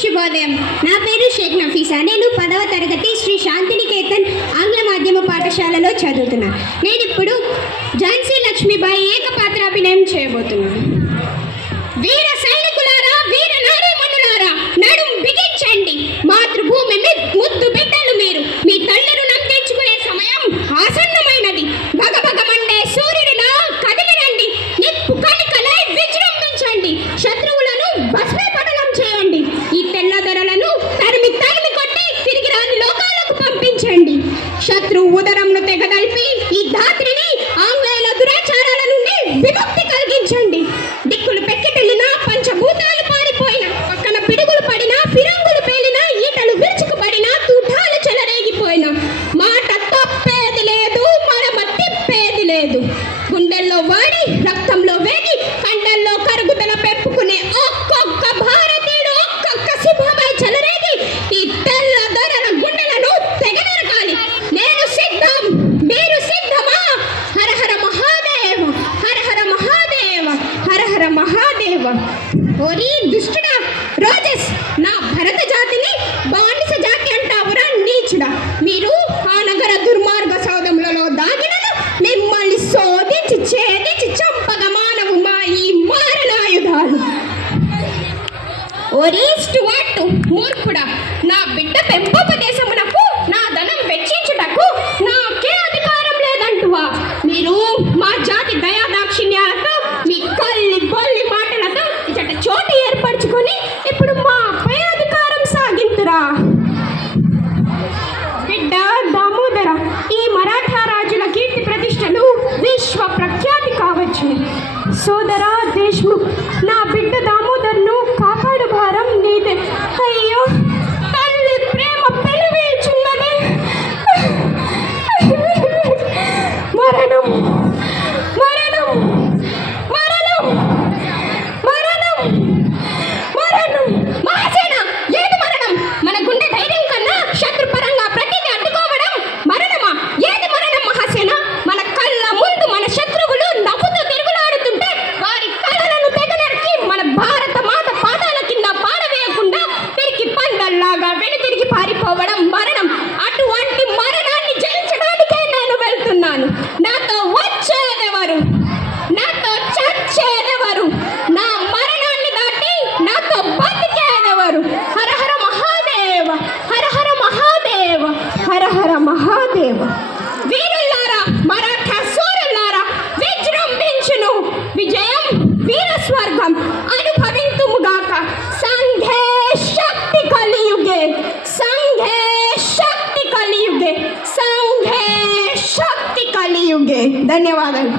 శుభోదయం. నా పేరు షేక్ నఫీసా. నేను 10వ తరగతి శ్రీ శాంతినికేతన్ ఆంగ్ల మాధ్యమ పాఠశాలలో చదువుతున్నాను. నేను ఇప్పుడు ఝాన్సీ లక్ష్మీబాయి ఏకపాత్రాభినయం చేయబోతున్నాను. వీర సైనికులారా, వీర నారీమణులారా, నడుం బిగించండి. మాతృభూమి ముద్దు బిడ్డలు మీరు. మీ తల్లి రుణం తెచ్చుకునే సమయం ఆసన్నమైనది. భగభగమండే సూర్యుడిలా కదిలిరండి. నిప్పు కణికలై విజృంభించండి. శత్రువులను భస్మీపటనం చేయండి. ఈ తెల్లదొరలను తరిమి తరిమి కొట్టి తిరిగి రాని లోకాలకు పంపించండి. శత్రువు ఉదరంను తెగదల్పి ఈ ధాత్రిని ఆంగ్లేయుల దురాచారాల నుండి విముక్తి కలిగించండి. దిక్కులు పెక్కిటెళ్ళినా, పంచభూతాలు పారిపోయినా, పక్కన పిడుగులు పడినా, ఫిరంగులు పేలినా, ఈటలు విరుచుకుపడినా, తూటాలు చెలరేగిపోయినా మాట తప్పేది లేదు, మరమ తిప్పేది లేదు. గుండెల్లో వాడి, రక్తంలో వేగి, కండల్లో కరుగుదల పెప్పుకునే ఒక్కొక్క భారతీయుడు ఒక్కొక్క సింహమై చెలరేగి ఈ తెల్ల దొరల గుండెలను తెగనరకాలి. నేను సిద్ధం, మీరు సిద్ధమా? హర హర మహాదేవ, హర హర మహాదేవ, హర హర మహాదేవ. ఓరి దుష్టుడా, రోజస్, నా భరత జాతిని బానిస జాతి అంటావురా నీచుడా. మీరు ఆ నగర దుర్మార్గ సౌధములలో దాగినను మిమ్మల్ని శోధించి ఛేదించి చంపగ మానవు మా ఈ మారణాయుధాలు. ఓరి స్టువర్టు మూర్ఖుడా, నా బిడ్డ పెంపోపదేశమునకు నా ధనం వెచ్చించుటకు నాకే అధికారం లేదంటువా? మీరు మా జాతి దయాదాక్షిణ్యాలతో, మీ కల్లి బొల్లి మాటలతో ఇచ్చట చోటు ఏర్పరచుకొని ఇప్పుడు మాపై అధికారం సాగింతురా. బిడ్డ దామోదర, ఈ మరాఠా రాజుల కీర్తి ప్రతిష్టలు విశ్వ ప్రఖ్యాతి కావచ్చు. సోదరా దేశ్ముఖ్, నా బిడ్డ దామోదర్ను కాపాడు భారం నీదే. అయ్యో, తల్లి ప్రేమ పెనువేచున్నది. మరణం, మరణం, మరణం, మరణం, మరణం. మహాసేన, ఏది మరణం? మన గుండె ధైర్యం కన్నా శత్రుపరంగా ప్రతిని అడ్డుకోవడం మరణమా? ఏది మరణం మహాసేన? మన కళ్ళ ముందు మన శత్రువులు నవ్వుతూ తిరుగులాడుతుంటే వారి కళ్ళలను తెగనరికి మన భారత మాత పాదాల కింద పారవేయకుండా తిరిగి పందల్లాగా వెనుతిరిగి పారిపోవడం మరణం. అటువంటి మరణాన్ని జయించడానికే నేను వెళ్తున్నాను. నాతో వచ్చేదెవరు? నాతో చచ్చేదెవరు? నా మరణాన్ని దాటి నాతో బతికేదెవరు? హర హర మహాదేవ, హర హర మహాదేవ, హర హర మహాదేవ. వీరులారా, మరాఠా సూరులారా, విజృంభించును. విజయం వీర స్వర్గం అనుభవింతుముగాక. సంఘే శక్తి కలియుగే, సంఘే శక్తి కలియుగే, సంఘే శక్తి కలియుగే. ధన్యవాదాలు.